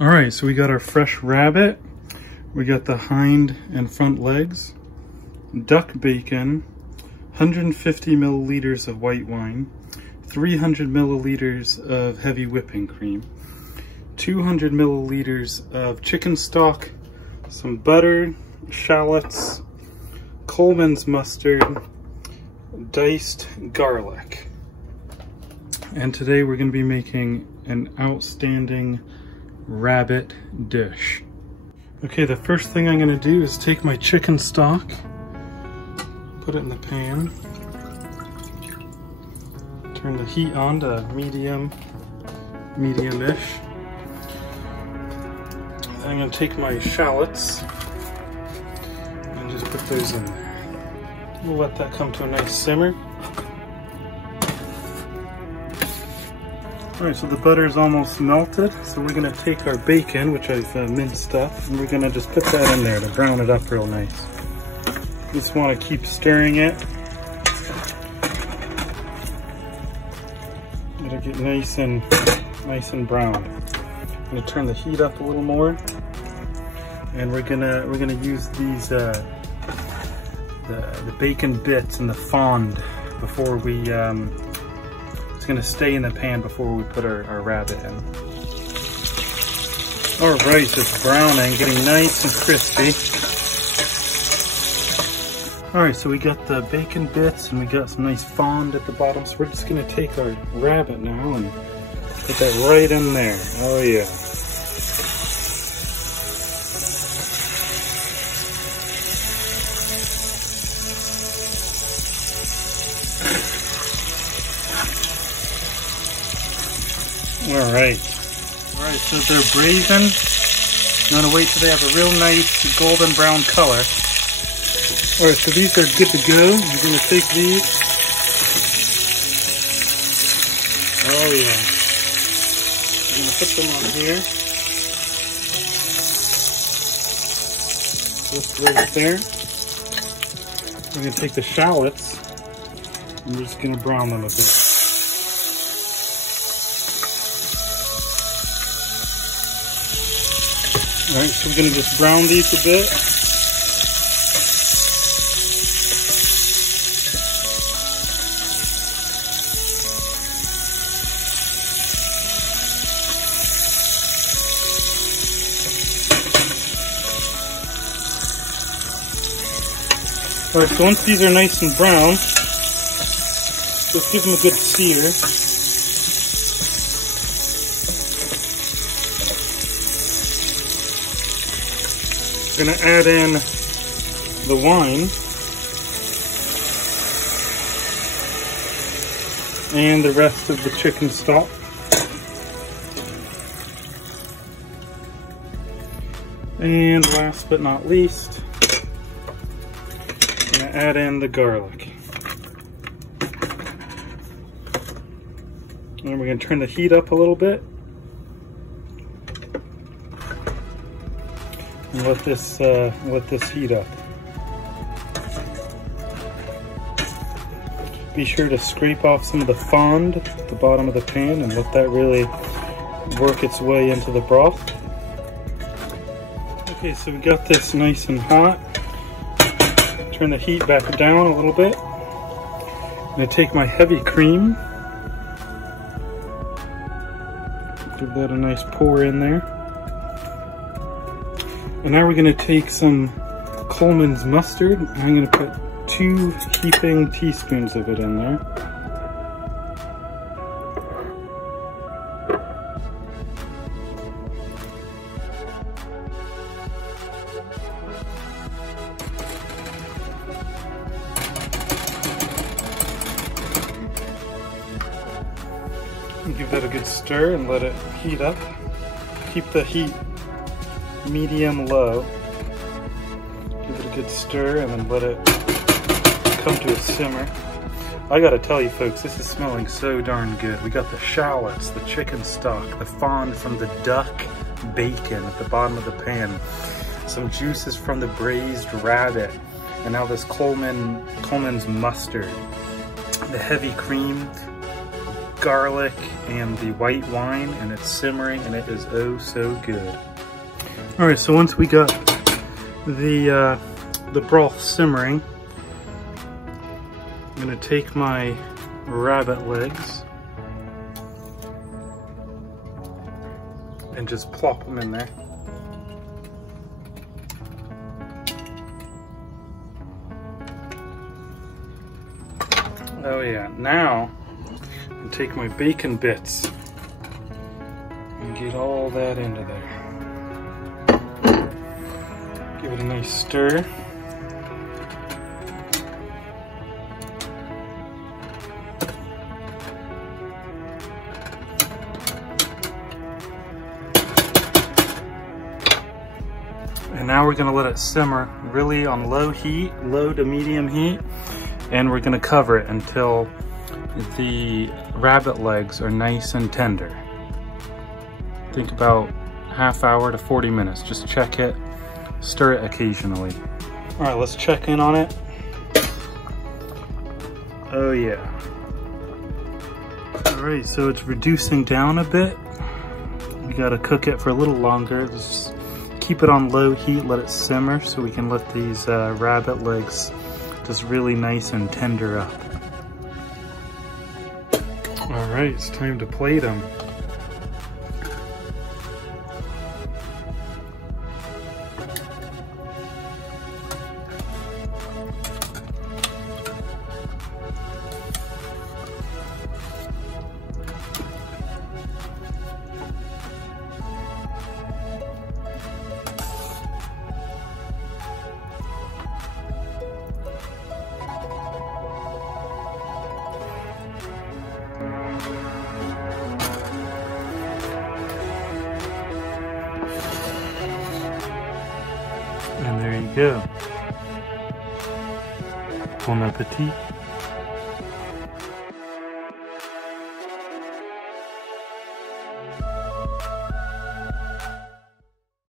All right, so we got our fresh rabbit. We got the hind and front legs, duck bacon, 150 milliliters of white wine, 300 milliliters of heavy whipping cream, 200 milliliters of chicken stock, some butter, shallots, Coleman's mustard, diced garlic. And today we're going to be making an outstanding rabbit dish. Okay, the first thing I'm going to do is take my chicken stock, put it in the pan, turn the heat on to medium-ish. Then I'm going to take my shallots and just put those in there. We'll let that come to a nice simmer. Alright, so the butter is almost melted, so we're going to take our bacon, which I've minced up, and we're going to just put that in there to brown it up real nice. Just want to keep stirring it. It'll get nice and brown. I'm going to turn the heat up a little more, and we're gonna use these the bacon bits and the fond before we. It's going to stay in the pan before we put our rabbit in. Alright, so it's browning, getting nice and crispy. Alright, so we got the bacon bits and we got some nice fond at the bottom. So we're just going to take our rabbit now and put that right in there. Oh yeah. Alright, so they're braising. You want to wait till they have a real nice golden brown color. Alright, so these are good to go. We're going to take these. Oh yeah. I'm going to put them on here. Just right there. We're going to take the shallots and we're just going to brown them a bit. Alright, so we're going to just brown these a bit. Alright, so once these are nice and brown, just give them a good sear. We're going to add in the wine and the rest of the chicken stock. And last but not least, I'm going to add in the garlic. And we're going to turn the heat up a little bit. And let this heat up. Be sure to scrape off some of the fond at the bottom of the pan and let that really work its way into the broth. Okay, so we got this nice and hot. Turn the heat back down a little bit. I'm going to take my heavy cream. Give that a nice pour in there. And now we're going to take some Coleman's mustard, and I'm going to put 2 heaping teaspoons of it in there. And give that a good stir and let it heat up. Keep the heat medium-low. Give it a good stir and then let it come to a simmer. I gotta tell you folks, this is smelling so darn good. We got the shallots, the chicken stock, the fond from the duck bacon at the bottom of the pan, some juices from the braised rabbit, and now this Coleman's mustard, the heavy cream, garlic and the white wine, and it's simmering, and it is oh so good. All right, so once we got the broth simmering, I'm gonna take my rabbit legs and just plop them in there. Oh yeah, now I'll take my bacon bits and get all that into there. Give it a nice stir. And now we're gonna let it simmer really on low heat, low to medium heat, and we're gonna cover it until the rabbit legs are nice and tender. Think about half hour to 40 minutes. Just check it, stir it occasionally. All right, let's check in on it. Oh yeah. All right, so it's reducing down a bit. We gotta cook it for a little longer. Just keep it on low heat, let it simmer so we can let these rabbit legs just really nice and tender up. All right, it's time to plate them. And there you go. Bon appetit.